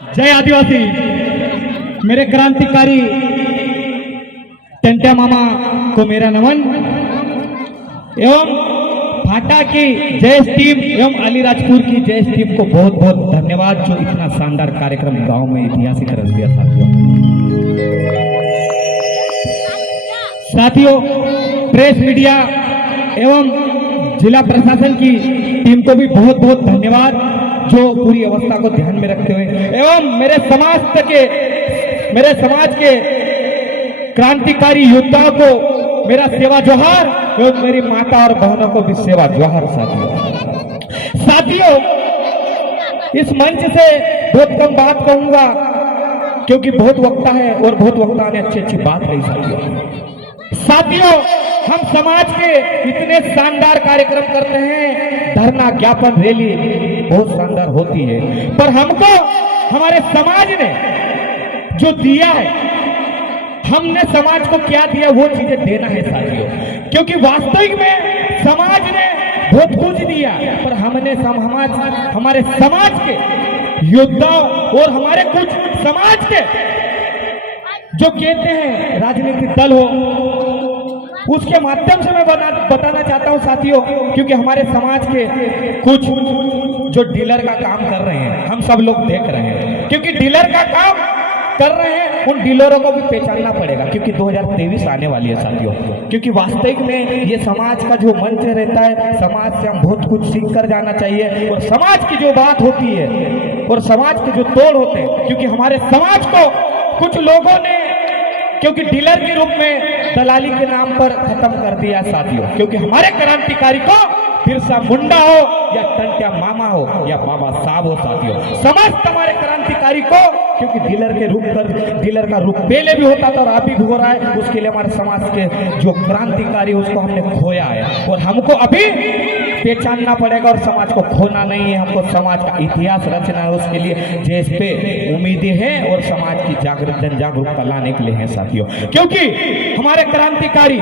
जय आदिवासी। मेरे क्रांतिकारी टंट्या मामा को मेरा नमन एवं फाटा की जयेश टीम एवं अलीराजपुर की जयेश टीम को बहुत बहुत धन्यवाद जो इतना शानदार कार्यक्रम गांव में ऐतिहासिक रख दिया। साथियों प्रेस मीडिया एवं जिला प्रशासन की टीम को भी बहुत बहुत धन्यवाद जो पूरी अवस्था को ध्यान में रखते हुए एवं मेरे समाज के क्रांतिकारी योद्धाओं को मेरा सेवा जोहार एवं मेरी माता और बहनों को भी सेवा जोहार। साथियों इस मंच से बहुत कम बात कहूंगा क्योंकि बहुत वक्ता है और बहुत वक्ता ने अच्छी अच्छी बात कही। साथियों हम समाज के इतने शानदार कार्यक्रम करते हैं, धरना ज्ञापन रैली बहुत शानदार होती है, पर हमको हमारे समाज ने जो दिया है, हमने समाज को क्या दिया वो चीजें देना है साथियों। क्योंकि वास्तविक में समाज ने बहुत कुछ दिया, पर हमने हमारे समाज के योद्धाओं और हमारे कुछ समाज के जो कहते हैं राजनीतिक दल हो, उसके माध्यम से मैं बताना चाहता हूं साथियों। क्योंकि हमारे समाज के कुछ जो डीलर का काम कर रहे हैं, हम सब लोग देख रहे हैं, क्योंकि डीलर का काम कर रहे हैं, उन डीलरों को भी पहचानना पड़ेगा क्योंकि 2023 आने वाली है साथियों। क्योंकि वास्तविक में ये समाज का जो मंच रहता है, समाज से हम बहुत कुछ सीख कर जाना चाहिए और समाज की जो बात होती है और समाज के जो तोड़ होते हैं, क्योंकि हमारे समाज को कुछ लोगों ने क्योंकि डीलर के रूप में दलाली के नाम पर खत्म कर दिया साथियों। क्योंकि हमारे क्रांतिकारी को बिरसा मुंडा हो या टंट्या मामा हो या बाबा साहब हो साथियों, समस्त हमारे क्रांतिकारी को, क्योंकि डीलर का रूप पहले भी होता था और अभी भी हो रहा है, उसके लिए हमारे समाज के जो क्रांतिकारी उसको हमने खोया है और हमको अभी पहचानना पड़ेगा और समाज को खोना नहीं है, हमको समाज का इतिहास रचना है। उसके लिए जिस पे उम्मीदें हैं और समाज की जन जागरूकता लाने के लिए है साथियों। क्योंकि हमारे क्रांतिकारी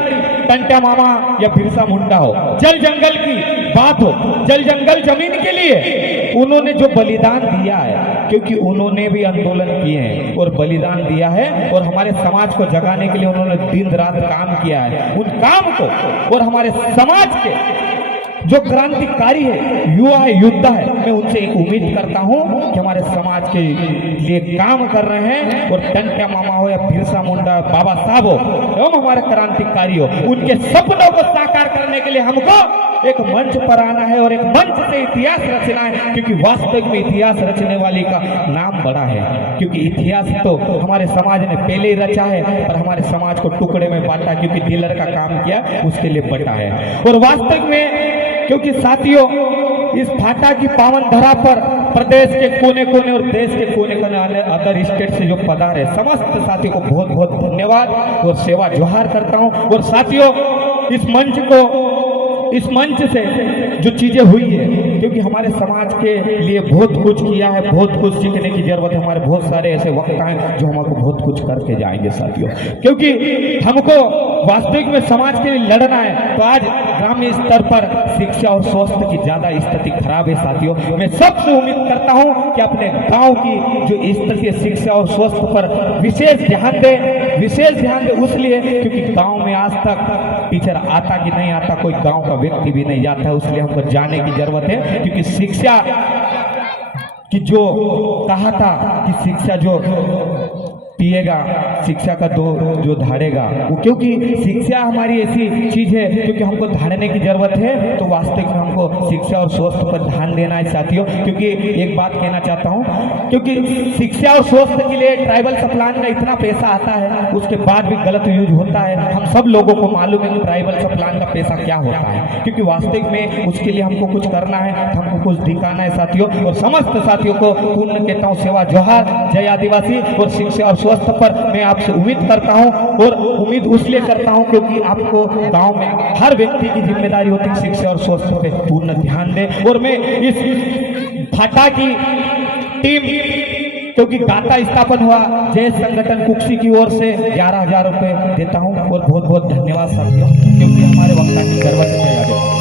टंट्या मामा या बिरसा मुंडा हो, जल जंगल की बात हो, जल जंगल जमीन के लिए उन्होंने जो बलिदान दिया है, क्योंकि उन्होंने भी आंदोलन किए हैं और बलिदान दिया है और हमारे समाज को जगाने के लिए उन्होंने दिन रात काम किया है। उन काम को और हमारे समाज के जो क्रांतिकारी है, युवा है, योद्धा है, मैं उनसे एक उम्मीद करता हूं कि हमारे समाज के लिए काम कर रहे हैं और टंट्या मामा हो या बिरसा मुंडा बाबा साहब हो एवं हमारे क्रांतिकारी हो, उनके सपनों को साकार करने के लिए हमको एक मंच पर आना है और एक मंच से इतिहास रचना है। क्योंकि वास्तविक में इतिहास रचने वाली का नाम बड़ा है, क्योंकि इतिहास तो हमारे समाज ने पहले ही रचा है, पर हमारे समाज को टुकड़े में बांटा क्योंकि डीलर का काम किया उसके लिए बटा है। और वास्तविक में क्योंकि साथियों इस फाटा की पावन धरा पर प्रदेश के कोने कोने और देश के कोने कोने अदर स्टेट से जो पधारे समस्त साथियों को बहुत बहुत धन्यवाद और सेवा जोहार करता हूं। और साथियों इस मंच से जो चीजें हुई है, क्योंकि हमारे समाज के लिए बहुत कुछ किया है, बहुत कुछ सीखने की जरूरत है। हमारे बहुत सारे ऐसे वक्ता हैं जो हमको बहुत कुछ करके जाएंगे साथियों। क्योंकि हमको वास्तविक में समाज के लिए लड़ना है, तो आज ग्रामीण स्तर पर शिक्षा और स्वास्थ्य की ज्यादा स्थिति खराब है साथियों। मैं सबसे उम्मीद करता हूं कि अपने गांव की जो स्थिति है शिक्षा और स्वास्थ्य पर विशेष ध्यान दे उसलिए क्योंकि गांव में आज तक टीचर आता कि नहीं आता, कोई गांव का व्यक्ति भी नहीं जाता है, उसलिए हमको जाने की जरूरत है। क्योंकि शिक्षा की जो कहा था कि शिक्षा जो पिएगा शिक्षा का जो धाड़ेगा वो, क्योंकि शिक्षा हमारी ऐसी चीज है क्योंकि हमको धाड़ने की जरूरत है। तो वास्तविक में हमको शिक्षा और स्वास्थ्य पर ध्यान देना है साथियों। क्योंकि एक बात कहना चाहता हूं, क्योंकि शिक्षा और स्वास्थ्य के लिए ट्राइबल सप्लान का इतना पैसा आता है, उसके बाद भी गलत यूज होता है। हम सब लोगों को मालूम है कि ट्राइबल सप्लान का पैसा क्या होता है, क्योंकि वास्तविक में उसके लिए हमको कुछ करना है, हमको कुछ दिखाना है साथियों। और समस्त साथियों को पूर्ण कहता हूँ सेवा जोहार, जय आदिवासी। और शिक्षा और स्वास्थ्य पर मैं आपसे उम्मीद करता हूं और उम्मीद उसलिए करता हूं क्योंकि आपको गांव में हर व्यक्ति की जिम्मेदारी होती है शिक्षा और स्वास्थ्य पे पूर्ण ध्यान दे। और मैं इस फाटा की टीम, क्योंकि गाता स्थापन हुआ जय संगठन कुक्सी की ओर से 11,000 रुपए देता हूं और बहुत बहुत धन्यवाद साथियों, क्योंकि हमारे वक्ता की जरूरत है।